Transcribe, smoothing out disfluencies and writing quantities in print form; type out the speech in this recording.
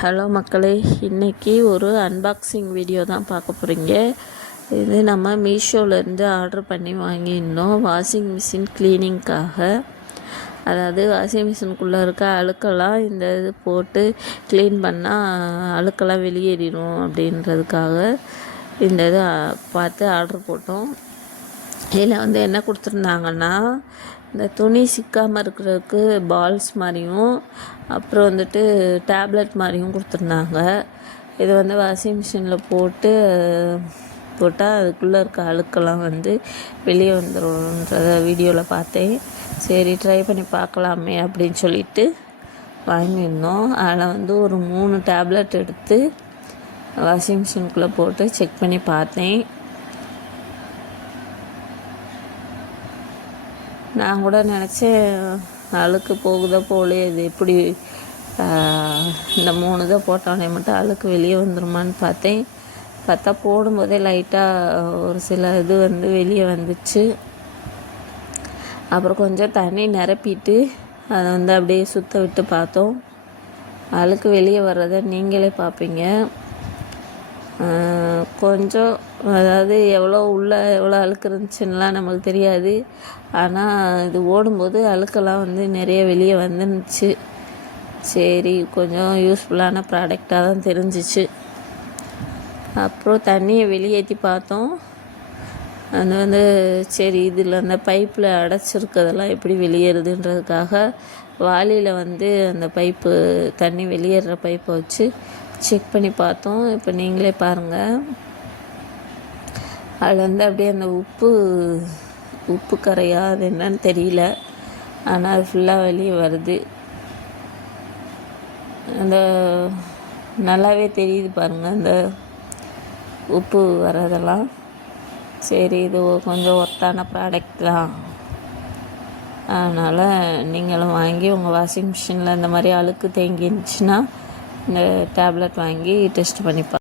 Hello மக்களே, இன்றைக்கி ஒரு அன்பாக்சிங் வீடியோ தான் பார்க்க போகிறீங்க. இது நம்ம மீஷோலேருந்து ஆர்டர் பண்ணி வாங்கியிருந்தோம் வாஷிங் மிஷின் க்ளீனிங்காக. அதாவது வாஷிங் மிஷினுக்குள்ளே இருக்க அழுக்கெல்லாம் இந்த இது போட்டு க்ளீன் பண்ணால் அழுக்கெல்லாம் வெளியேறிடும் அப்படின்றதுக்காக இந்த இது பார்த்து ஆர்டர் போட்டோம். இதில் வந்து என்ன கொடுத்துருந்தாங்கன்னா, இந்த துணி சிக்காமல் இருக்கிறதுக்கு பால்ஸ் மாதிரியும் அப்புறம் வந்துட்டு டேப்லெட் மாதிரியும் கொடுத்துருந்தாங்க. இது வந்து வாஷிங் மிஷினில் போட்டால் அதுக்குள்ளே இருக்க அழுக்கெல்லாம் வந்து வெளியே வந்துடும்ன்றத வீடியோவில் பார்த்தேன். சரி ட்ரை பண்ணி பார்க்கலாமே அப்படின்னு சொல்லிட்டு வாங்கியிருந்தோம். அதில் வந்து ஒரு 3 டேப்லெட் எடுத்து வாஷிங் மிஷினுக்குள்ளே போட்டு செக் பண்ணி பார்த்தேன். நான் கூட நினச்சேன் அழுக்கு போகுதோ போகலையே, இது எப்படி இந்த 3 இதை போட்டோன்னே மட்டும் அழுக்கு வெளியே வந்துடுமான்னு பார்த்தா போடும்போதே லைட்டாக ஒரு சில இது வந்து வெளியே வந்துச்சு. அப்புறம் கொஞ்சம் தண்ணி நிரப்பிட்டு அதை வந்து அப்படியே சுற்ற விட்டு பார்த்தோம். அழுக்கு வெளியே வர்றதை நீங்களே பார்ப்பீங்க. கொஞ்சம் அதாவது எவ்வளோ அழுக்கு இருந்துச்சுன்னெலாம் நம்மளுக்கு தெரியாது. ஆனால் இது ஓடும்போது அழுக்கெல்லாம் வந்து நிறைய வெளியே வந்துருந்துச்சு. சரி, கொஞ்சம் யூஸ்ஃபுல்லான ப்ராடக்டாக தான் தெரிஞ்சிச்சு. அப்புறம் தண்ணியை வெளியேற்றி பார்த்தோம். அது வந்து சரி இதில் அந்த பைப்பில் அடைச்சிருக்கிறதெல்லாம் எப்படி வெளியேறுதுன்றதுக்காக வாளியில் வந்து அந்த பைப்பு தண்ணி வெளியேறுற பைப்பை வச்சு செக் பண்ணி பார்த்தோம். இப்போ நீங்களே பாருங்கள், அதில் வந்து அப்படியே அந்த உப்பு கரையா அது என்னன்னு தெரியல, ஆனால் அது ஃபுல்லாக வெளியே வருது. அந்த நல்லாவே தெரியுது பாருங்கள் அந்த உப்பு வர்றதெல்லாம். சரி, இது கொஞ்சம் ஒர்த்தான ப்ராடக்ட் தான். அதனால் நீங்களும் வாங்கி உங்கள் வாஷிங் மிஷினில் இந்த மாதிரி அழுக்கு தேங்கி இருந்துச்சுன்னா இந்த டேப்லெட் வாங்கி டெஸ்ட் பண்ணி